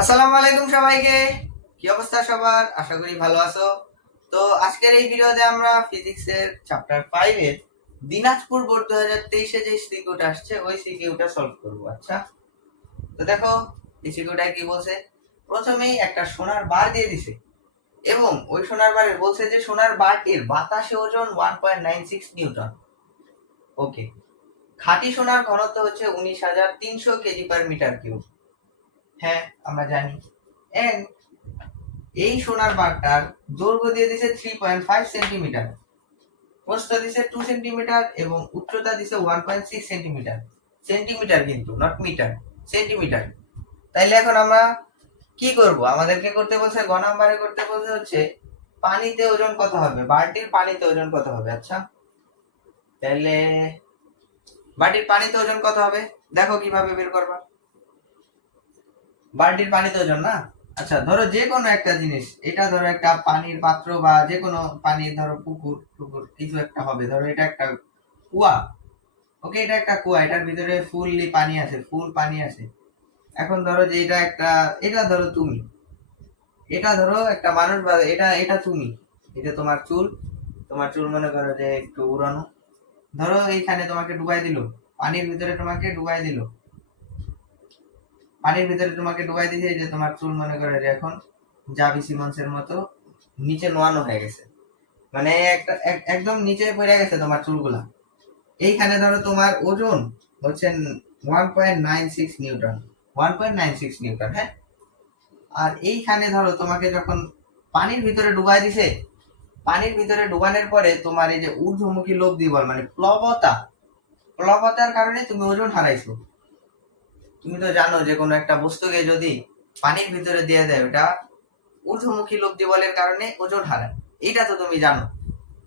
আসসালামু আলাইকুম সবাইকে। কি অবস্থা সবার? আশা করি ভালো আছো। তো আজকের এই ভিডিওতে আমরা ফিজিক্সের চ্যাপ্টার ফাইভ এর দিনাজপুর বোর্ড দু হাজার তেইশে যে সিকিউটা আসছে, ওই সিকিউটা সলভ করব। আচ্ছা? তো দেখো, এই সিকিউটা কি বলছে? প্রথমেই একটা সোনার বার দিয়ে দিছে। এবং ওই সোনার বারে বলছে যে সোনার বারটির বাতাসে ওজন one point nine six newton. Okay খাঁটি সোনার ঘনত্ব হচ্ছে উনিশ হাজার তিনশো কেজি পার মিটার কিউব হ্যাঁ আমরা জানি। এন্ড এই সোনার বারটার দৈর্ঘ্য দিয়ে দিছে থ্রি পয়েন্ট ফাইভ সেন্টিমিটার প্রস্থ দিছে টু সেন্টিমিটার এবং উচ্চতা দিছে one point six centimetre centimetre কিন্তু নট মিটার সেন্টিমিটার তাইলে এখন আমরা কি করব? আমাদেরকে করতে বলছে, গ করতে বলছে হচ্ছে, পানিতে ওজন কত হবে? বালতির পানিতে ওজন কত হবে? আচ্ছা। তাহলে বাটির পানিতে ওজন কত হবে? দেখো কীভাবে বের করবা। বালতির পানিতে ওজন না? আচ্ছা ধরো যে কোনো একটা জিনিস, এটা ধরো একটা পানির পাত্র বা যে কোনো পানির ধরো পুকুর পুকুর, কিছু একটা হবে। ধরো এটা একটা কুয়া, ওকে, এটা একটা কুয়া, এটার ভিতরে ফুললি পানি আছে, ফুল পানি আছে। এখন ধরো যে এটা একটা, এটা ধরো তুমি। এটা ধরো একটা মানুষ বা এটা এটা তুমি। এটা তোমার চুল তোমার চুল মনে করো যে একটু উড়ানো। ধরো এইখানে তোমাকে ডুবাই দিল, পানির ভিতরে তোমাকে ডুবাই দিল। পানির ভিতরে তোমাকে ডুবাই দিয়েছে, এই যে তোমার চুল মনে করে যে এখন জাবি সিমন্সের মতো নিচে নোয়ানো হয়ে গেছে। মানে একটা, এক- একদম নিচে পড়ে গেছে তোমার চুলগুলা। এইখানে ধরো তোমার ওজন হচ্ছে one point nine six newton one point nine six newton হ্যাঁ? আর এইখানে ধরো তোমাকে যখন পানির ভিতরে ডুবাই দিছে, পানির ভিতরে ডুবানোর পরে তোমার এই যে ঊর্ধ্বমুখী লোভ দিবল মানে প্লবতা, প্লবতার কারণে তুমি ওজন হারাইছো। তুমি তো জানো যে কোনো একটা বস্তুকে যদি পানির ভিতরে দিয়ে দেয়, ওটা ঊর্ধ্বমুখী লোভ দিবলের কারণে ওজন হারায়। এটা তো তুমি জানো।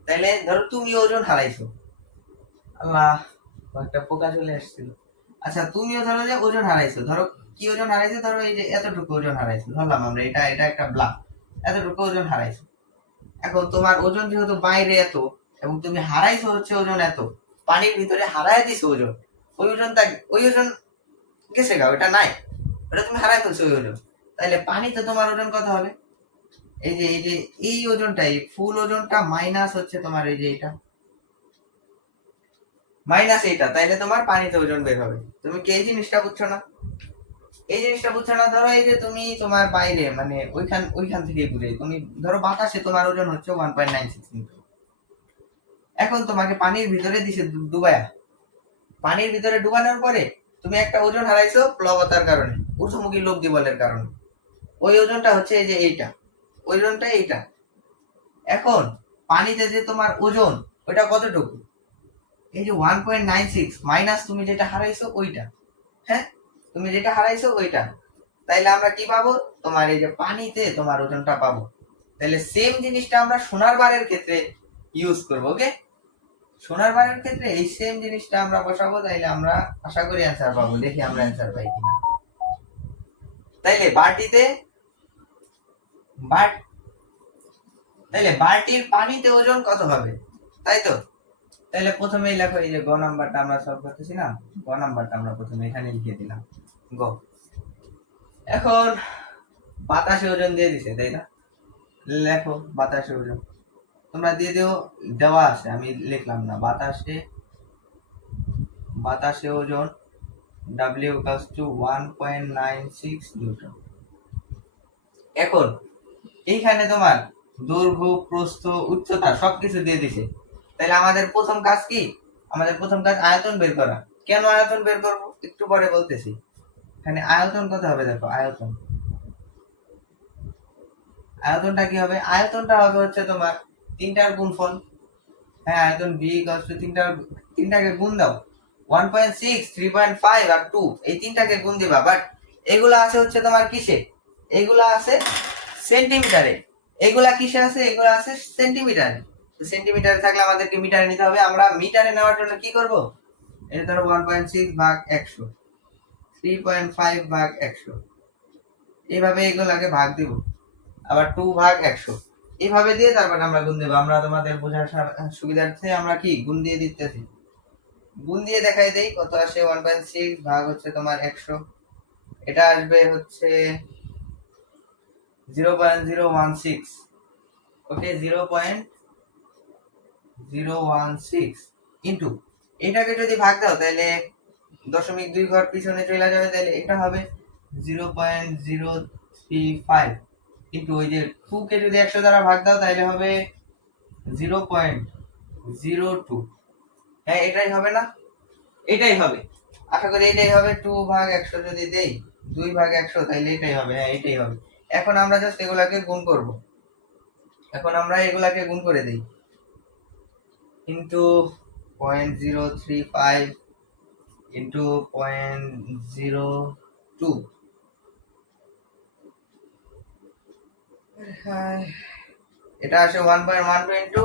তাইলে ধরো তুমি ওজন হারাইছো। আল্লাহ, একটা পোকা চলে আসছিল। আচ্ছা তুমিও ধরো যে ওজন হারাইছো। ধরো কি ওজন হারাইছো? ধরো এই যে এতটুকু ওজন হারাইছো। ধরলাম আমরা, এটা এটা একটা ব্লাক এতটুকু ওজন হারাইছো। এখন তোমার ওজন যেহেতু বাইরে এত, এবং তুমি হারাইছো হচ্ছে ওজন এত, পানির ভিতরে হারাই দিছো ওজন, ওই ওজনটা, ওই ওজন গেছে গা ওটা নাই। ওটা তুমি হারাই ফেলছো ওই ওজন। তাহলে পানিতে তোমার ওজন কত হবে? এই যে এই যে, এই ওজনটাই ফুল ওজনটা মাইনাস হচ্ছে তোমার এই যে এটা। মাইনাস এইটা, তাইলে তোমার পানিতে ওজন বের হবে। তুমি কি এই জিনিসটা বুঝছ না? এই জিনিসটা বুঝছ না, ধরো এই যে তুমি তোমার বাইরে মানে ওইখান ওইখান থেকে ঘুরে তুমি ধরো বাতাসে তোমার ওজন হচ্ছে ওয়ান পয়েন্ট নাইন সিক্স এখন তোমাকে পানির ভিতরে দিছে ডুবায়া পানির ভিতরে ডুবানোর পরে তুমি একটা ওজন হারাইছো প্লবতার কারণে, ঊর্ধ্বমুখী লোভ দিবলের কারণে। ওই ওজনটা হচ্ছে এই যে এইটা ওজনটা এইটা। এখন পানিতে যে তোমার ওজন, ওইটা কতটুকু? এই যে one point nine six minus তুমি যেটা হারাইছো ওইটা। হ্যাঁ? তুমি যেটা হারাইছো ওইটা। তাইলে আমরা কি পাবো? তোমার এই যে পানিতে তোমার ওজনটা পাবো। তাহলে সেম জিনিসটা আমরা সোনার বারের ক্ষেত্রে ইউজ করব ওকে সোনার বারের ক্ষেত্রে এই সেম জিনিসটা আমরা বসাবো, তাইলে আমরা আশা করি অ্যান্সার পাবো, দেখি আমরা অ্যান্সার পাই কিনা। তাইলে বারটিতে বার তাইলে বালতির পানিতে ওজন কত হবে? তাই তো? তাইলে প্রথমেই লেখো এই যে গ নাম্বারটা আমরা সলভ করতেছি না? গ নাম্বারটা আমরা প্রথমে এখানে লিখে দিলাম। গ। এখন বাতাসে ওজন দিয়ে দিছে, তাই না? লেখো বাতাসে ওজন। তোমরা দিয়ে দিও, দেওয়া আছে, আমি লিখলাম না। বাতাসে বাতাসে ওজন W equals to one point nine six newton. এখন, এইখানে তোমার দৈর্ঘ্য, প্রস্থ, উচ্চতা সবকিছু দিয়ে দিছে। তাহলে আমাদের প্রথম কাজ কি? আমাদের প্রথম কাজ আয়তন বের করা। কেন আয়তন বের করব? একটু পরে বলতেছি। এখানে আয়তন কত হবে দেখো, আয়তন। আয়তনটা কি হবে? আয়তনটা হবে হচ্ছে তোমার তিনটার গুণফল। হ্যাঁ আয়তন বি ইকুয়ালস টু তিনটার, তিনটাকে গুণ দাও। One point six three point five আর টু এই তিনটাকে গুণ দিবা। বাট এগুলা আছে হচ্ছে তোমার কিসে? এগুলা আছে সেন্টিমিটারে এগুলা কিসে আছে? এগুলো আছে সেন্টিমিটারে সেন্টিমিটারে থাকলে আমাদেরকে মিটারে নিতে হবে। আমরা মিটারে নেওয়ার জন্য কি করব? এটা ধরো ওয়ান পয়েন্ট সিক্স ভাগ একশো। থ্রি পয়েন্ট ফাইভ ভাগ একশো। এইভাবে এগুলাকে ভাগ দিব। আবার টু ভাগ একশো। এইভাবে দিয়ে তারপর আমরা গুণ দেবো। আমরা তোমাদের বোঝার সুবিধার্থে আমরা কি? গুণ দিয়ে দিতেছি। গুণ দিয়ে দেখাই দেই কত আসে। ওয়ান পয়েন্ট সিক্স ভাগ হচ্ছে তোমার একশো। এটা আসবে হচ্ছে zero point zero one six okay zero point zero one six into এটাকে যদি ভাগ দাও, তাহলে দশমিক দুই ঘর পিছনে চলে যাবে, তাহলে এটা হবে zero point zero three five কিন্তু ওই যে টু কে যদি একশো দ্বারা ভাগ দাও তাহলে হবে জিরো পয়েন্ট জিরো টু হ্যাঁ এটাই হবে না? এটাই হবে। আশা করি এটাই হবে। টু ভাগ একশো যদি দেই, দুই ভাগ একশো তাহলে এটাই হবে। হ্যাঁ এটাই হবে। এখন আমরা জাস্ট এগুলাকে গুণ করব। এখন আমরা এগুলাকে গুণ করে দিই। কিন্তু point zero three five into point zero two এটা আসে one point one two into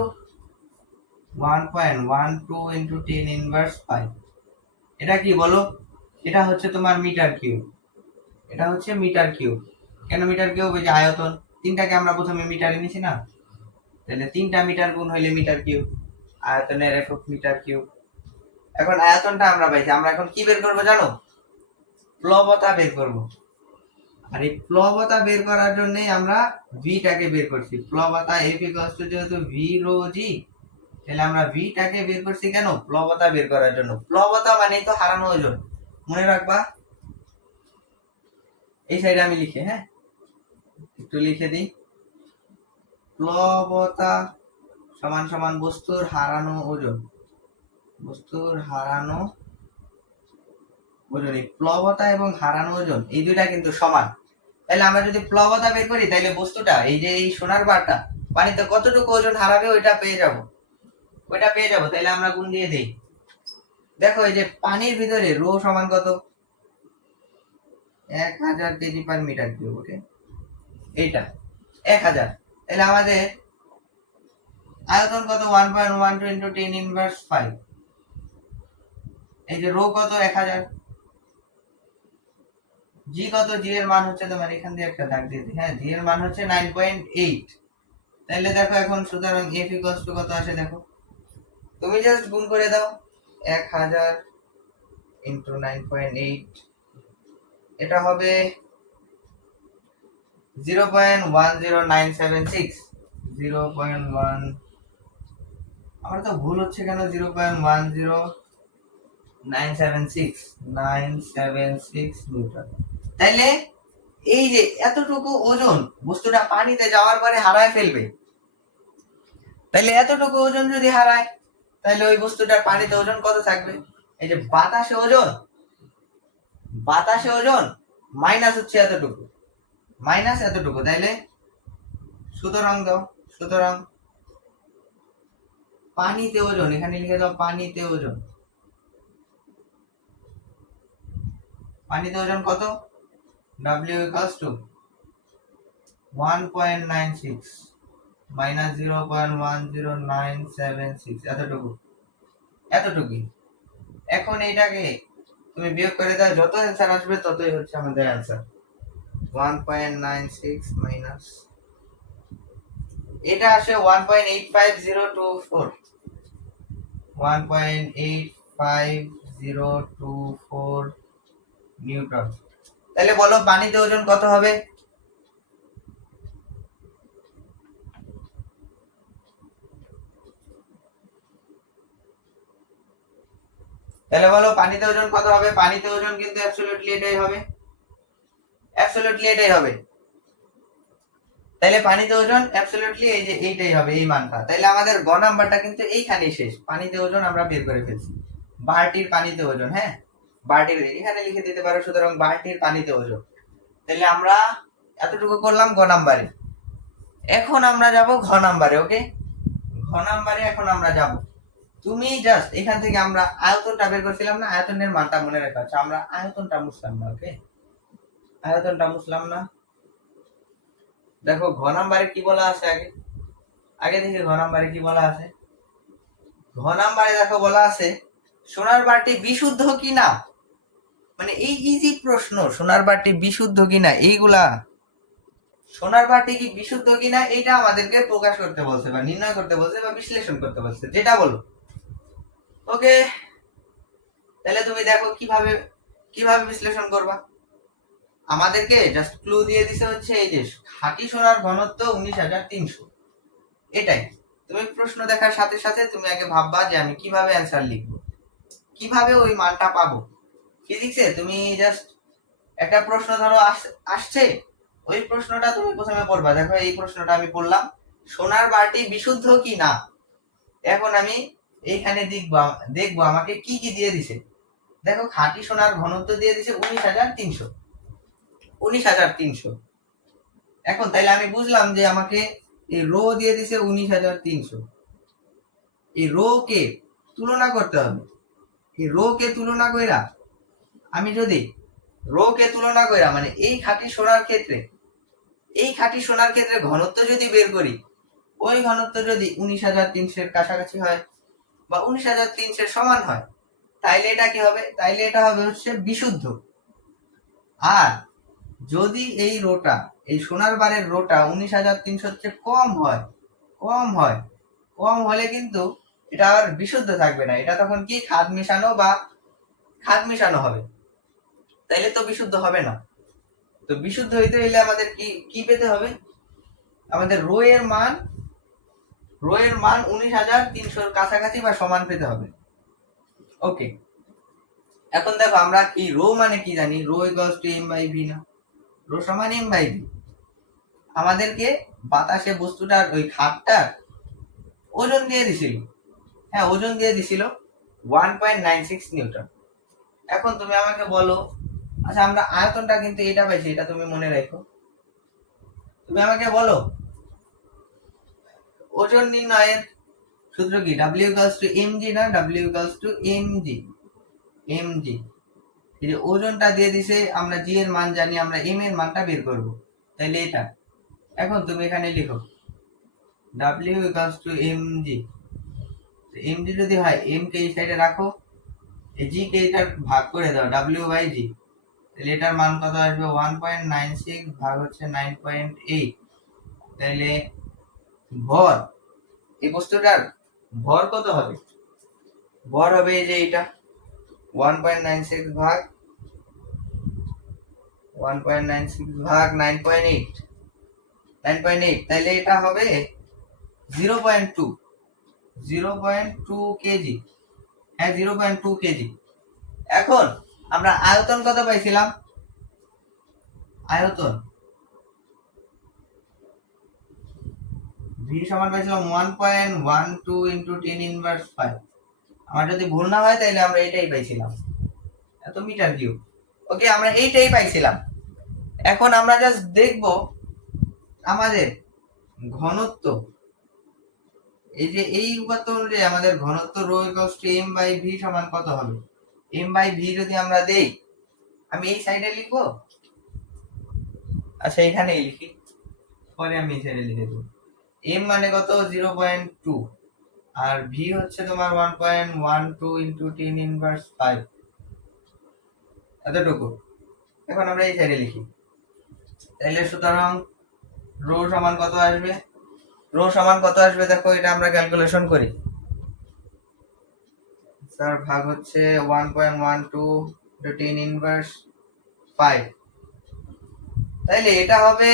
one point one two into ten inverse five এটা কি বলো? এটা হচ্ছে তোমার মিটার কিউব এটা হচ্ছে মিটার কিউব কেন মিটার কিউব ওই যে আয়তন। তিনটাকে আমরা প্রথমে মিটারে নিছি না? তাহলে তিনটা মিটার গুণ হইলে মিটার কিউব আয়তনের একক মিটার কিউব এখন আয়তনটা আমরা পাইছি। আমরা এখন কি বের করব জানো? প্লবতা বের করব। আর এই প্লবতা বের করার জন্য আমরা ভিটাকে বের করছি। প্লবতা এফ ইকুয়ালস টু যেহেতু ভি রো জি তাহলে আমরা ভিটাকে বের করছি কেন? প্লবতা বের করার জন্য। প্লবতা মানে তো হারানো ওজন। মনে রাখবা? এই সাইডে আমি লিখে হ্যাঁ? একটু লিখে দিই। প্লবতা সমান সমান বস্তুর হারানো ওজন। বস্তুর হারানো ওজন। এই প্লবতা এবং হারানো ওজন, এই দুইটা কিন্তু সমান। তাহলে আমরা যদি প্লবতা বের করি, তাহলে বস্তুটা, এই যে এই সোনার বারটা, পানিতে কতটুকু ওজন হারাবে ওইটা পেয়ে যাব। ওইটা পেয়ে যাব, তাহলে আমরা গুণ দিয়ে দেই। দেখো এই যে পানির ভিতরে রো সমান কত? এক হাজার kg per metre cube okay এইটা, এক হাজার। তাহলে আমাদের আয়তন কত? One point one two into ten inverse five এই যে রো কত? এক হাজার। জি কত জি এর মান হচ্ছে তোমার এখান দিয়ে একটা দাগ দিয়ে দিই। হ্যাঁ জি এর মান হচ্ছে নাইন পয়েন্ট এইট তাহলে দেখো এখন সুতরাং এফ ইকোয়ালস টু কত আসে দেখো। তুমি জাস্ট গুণ করে দাও। এক হাজার ইন্টু নাইন পয়েন্ট এইট এটা হবে zero point one zero nine seven six zero point one আমার তো ভুল হচ্ছে কেন? Zero point one zero nine seven six nine seven six newton তাইলে এই যে এতটুকু ওজন, বস্তুটা পানিতে যাওয়ার পরে হারায় ফেলবে। তাইলে এতটুকু ওজন যদি হারায় তাহলে ওই বস্তুটার পানিতে ওজন কত থাকবে? এই যে বাতাসে ওজন বাতাসে ওজন মাইনাস হচ্ছে এতটুকু, মাইনাস এতটুকু। তাইলে সুতরাং দাও, সুতরাং পানিতে ওজন, এখানে লিখে দাও পানিতে ওজন। পানিতে ওজন কত? Point one zero nine seven six এতটুকু। এতটুকুই। এখন এইটাকে তুমি বিয়োগ করে দাও, যত অ্যান্সার আসবে ততই হচ্ছে আমাদের answer one point nine six minus এটা আসে one point eight five zero two four one point eight five zero two four newton. তাহলে বলো পানিতে ওজন কত হবে? তাহলে বলো পানিতে ওজন কত হবে? পানিতে ওজন কিন্তু অ্যাবসলিউটলি এটাই হবে। অ্যাবসলিউটলি এটাই হবে। তাহলে পানিতে ওজন অ্যাবসলিউটলি এই যে এইটাই হবে, এই মানটা। তাহলে আমাদের গ নাম্বারটা কিন্তু এইখানেই শেষ। পানিতে ওজন আমরা বের করে ফেলছি। বারটির পানিতে ওজন হ্যাঁ? বারটির এখানে লিখে দিতে পারো, সুতরাং বারটির পানিতে ওজন তাহলে আমরা এতটুকু করলাম গ নাম্বারে। এখন আমরা যাব ঘ নাম্বারে, ওকে? ঘ নাম্বারে এখন আমরা যাব। তুমি জাস্ট এখান থেকে আমরা আয়তনটা বের করছিলাম না? আয়তনের মানটা মনে রাখা। আচ্ছা আমরা আয়তনটা মুছলাম না, ওকে? আয়তনটা মুছলাম না। দেখো, ঘ নাম্বারে কি বলা আছে আগে? আগে দেখি ঘ নাম্বারে কি বলা আছে। ঘ নাম্বারে দেখো বলা আছে, সোনার বাটি বিশুদ্ধ কি না মানে এই ইজি প্রশ্ন, সোনার বাটি বিশুদ্ধ কিনা, এইগুলা। সোনার বাটি কি বিশুদ্ধ কিনা, এইটা আমাদেরকে প্রকাশ করতে বলছে বা নির্ণয় করতে বলছে বা বিশ্লেষণ করতে বলছে। যেটা বলো। ওকে? তাহলে তুমি দেখো কীভাবে কীভাবে বিশ্লেষণ করবা। আমাদেরকে জাস্ট ক্লু দিয়ে দিছে হচ্ছে এই যে, খাঁটি সোনার ঘনত্ব উনিশ হাজার তিনশো। এটাই। তুমি প্রশ্ন দেখার সাথে সাথে তুমি আগে ভাববা যে আমি কীভাবে অ্যান্সার লিখব। কীভাবে ওই মানটা পাবো? ফিজিক্সে তুমি জাস্ট একটা প্রশ্ন ধরো, আস- আসছে। ওই প্রশ্নটা তুমি প্রথমে পড়বা দেখো, এই প্রশ্নটা আমি পড়লাম সোনার বারটি বিশুদ্ধ কি না? এখন আমি এইখানে দেখব দেখব আমাকে কি কি দিয়ে দিছে। দেখো, খাঁটি সোনার ঘনত্ব দিয়ে দিছে উনিশ হাজার তিনশো। উনিশ হাজার তিনশো। এখন তাইলে আমি বুঝলাম যে আমাকে এই রো দিয়ে দিছে উনিশ হাজার তিনশো। এই রো কে তুলনা করতে হবে। এই রো কে তুলনা কইরা আমি যদি রো কে তুলনা করি মানে এই খাঁটি সোনার ক্ষেত্রে, এই খাঁটি সোনার ক্ষেত্রে ঘনত্ব যদি বের করি, ওই ঘনত্ব যদি উনিশ হাজার তিনশোর কাছাকাছি হয় বা উনিশ হাজার তিনশোর সমান হয়, তাইলে এটা কি হবে? তাইলে এটা হবে হচ্ছে বিশুদ্ধ। আর যদি এই রোটা, এই সোনার বারের রোটা উনিশ হাজার তিনশোর চেয়ে কম হয় কম হয়, কম হলে কিন্তু এটা আর বিশুদ্ধ থাকবে না। এটা তখন কি? খাদ মিশানো বা খাদ মিশানো হবে। তাইলে তো বিশুদ্ধ হবে না। তো বিশুদ্ধ হইতে হইলে আমাদের কি কি পেতে হবে? আমাদের রো এর মান, রো এর মান উনিশ হাজার তিনশোর কাছাকাছি বা সমান পেতে হবে। ওকে। এখন দেখো আমরা কি, রো মানে কি জানি? Rho equals to M by V না? রো সমান এম বাই ভি আমাদেরকে বাতাসে বস্তুটার ওই খাপটার ওজন দিয়ে দিছিল। হ্যাঁ ওজন দিয়ে দিছিল one point nine six newton. এখন তুমি আমাকে বলো আচ্ছা আমরা আয়তনটা কিন্তু এটা পাইছি, এটা তুমি মনে রাখো। তুমি আমাকে বলো, ওজন নির্ণয়ের সূত্র কি? W equals to M G না W equals to M G M G এই ওজনটা দিয়ে দিছে, আমরা জি এর মান জানি, আমরা এম এর মানটা বের করব। তাইলে এটা। এখন তুমি এখানে লিখো W equals to M G M G যদি হয় এম কে এই সাইডে রাখো জি কে এটা ভাগ করে দাও ডাব্লিউ বাই জি তাহলে এটার মান কত আসবে? ওয়ান পয়েন্ট নাইন সিক্স ভাগ হচ্ছে নাইন পয়েন্ট এইট তাহলে ভর, এই বস্তুটার ভর কত হবে? ভর হবে এই যে এটা ওয়ান পয়েন্ট নাইন সিক্স ভাগ ওয়ান পয়েন্ট নাইন সিক্স ভাগ nine point eight nine point eight তাহলে এটা হবে zero point two zero point two KG. হ্যাঁ জিরো পয়েন্ট টু কেজি। এখন আমরা আয়তন কত পাইছিলাম? আয়তন। ভি সমান পাইছিলাম one point one two into ten inverse five আমার যদি ভুল না হয় তাহলে আমরা এটাই পাইছিলাম। এত মিটার কিউব। ওকে, আমরা এইটাই পাইছিলাম। এখন আমরা জাস্ট দেখব আমাদের ঘনত্ব। এই যে এই উপাত্ত অনুযায়ী আমাদের ঘনত্ব rho equals to M by V সমান কত হবে? এম বাই ভি যদি আমরা দেই, আমি এই সাইডে লিখব? আচ্ছা এখানেই লিখি। পরে আমি এই সাইডে লিখে দেবো। এম মানে কত? জিরো পয়েন্ট টু আর ভি হচ্ছে তোমার one point one two into ten inverse five এতটুকু। এখন আমরা এই সাইডে লিখি। তাহলে সুতরাং রো সমান কত আসবে? রো সমান কত আসবে? দেখো, এটা আমরা ক্যালকুলেশন করি। স্যার ভাগ হচ্ছে one point one two ten inverse five তাইলে এটা হবে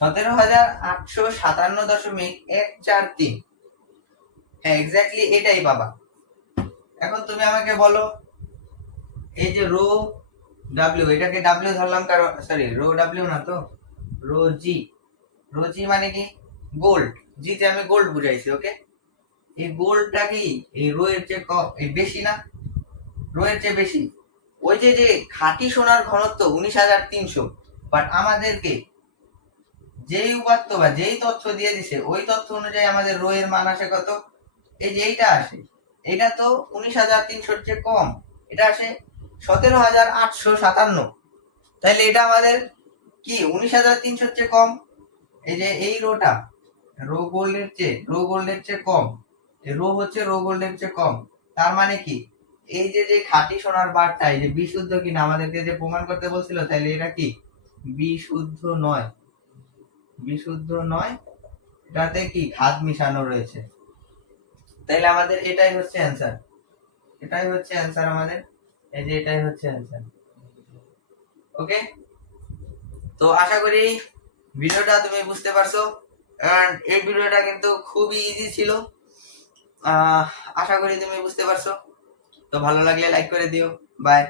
সতেরো হাজার আটশো সাতান্ন দশমিক এক চার তিন। হ্যাঁ এক্স্যাক্টলি এটাই পাবা এখন তুমি আমাকে বলো, এই যে রো ডাব্লিউ, এটাকে ডাব্লিউ ধরলাম কারণ সরি রো ডাব্লিউ না তো, রো জি। রো জি মানে কি? গোল্ড। জিতে আমি গোল্ড বুঝাইছি, ওকে? এই গোল্ডটা কি? এই রো এর চেয়ে কম এই বেশি না? রো এর চেয়ে বেশি। ওই যে যে খাঁটি সোনার ঘনত্ব উনিশ হাজার তিনশো বাট আমাদেরকে যেই উপাত্ত বা যেই তথ্য দিয়ে দিছে, ওই তথ্য অনুযায়ী আমাদের রো এর মান আসে কত? এই যে এইটা আসে। এটা তো উনিশ হাজার তিনশোর চেয়ে কম। এটা আসে সতেরো হাজার আটশো সাতান্ন। তাহলে এটা আমাদের কি, উনিশ হাজার তিনশোর চেয়ে কম? এই যে এই রোটা, রো গোল্ডের চেয়ে, রো গোল্ডের চেয়ে কম। রো হচ্ছে রো গোল্ডের চেয়ে কম। তার মানে কি? এই যে যে খাঁটি সোনার বারটা, এই যে বিশুদ্ধ কিনা, আমাদেরকে যে প্রমাণ করতে বলছিল তাহলে এটা কি? বিশুদ্ধ নয়। বিশুদ্ধ নয়, এটাতে কি খাদ মিশানো রয়েছে। তাইলে আমাদের এটাই হচ্ছে অ্যান্সার এটাই হচ্ছে অ্যান্সার আমাদের। এই যে এটাই হচ্ছে অ্যান্সার ওকে তো আশা করি ভিডিওটা তুমি বুঝতে পারছ। অ্যান্ড এই ভিডিওটা কিন্তু খুবই ইজি ছিল। আশা করি তুমি বুঝতে পারছ। তো ভালো লাগলে লাইক করে দিও। বাই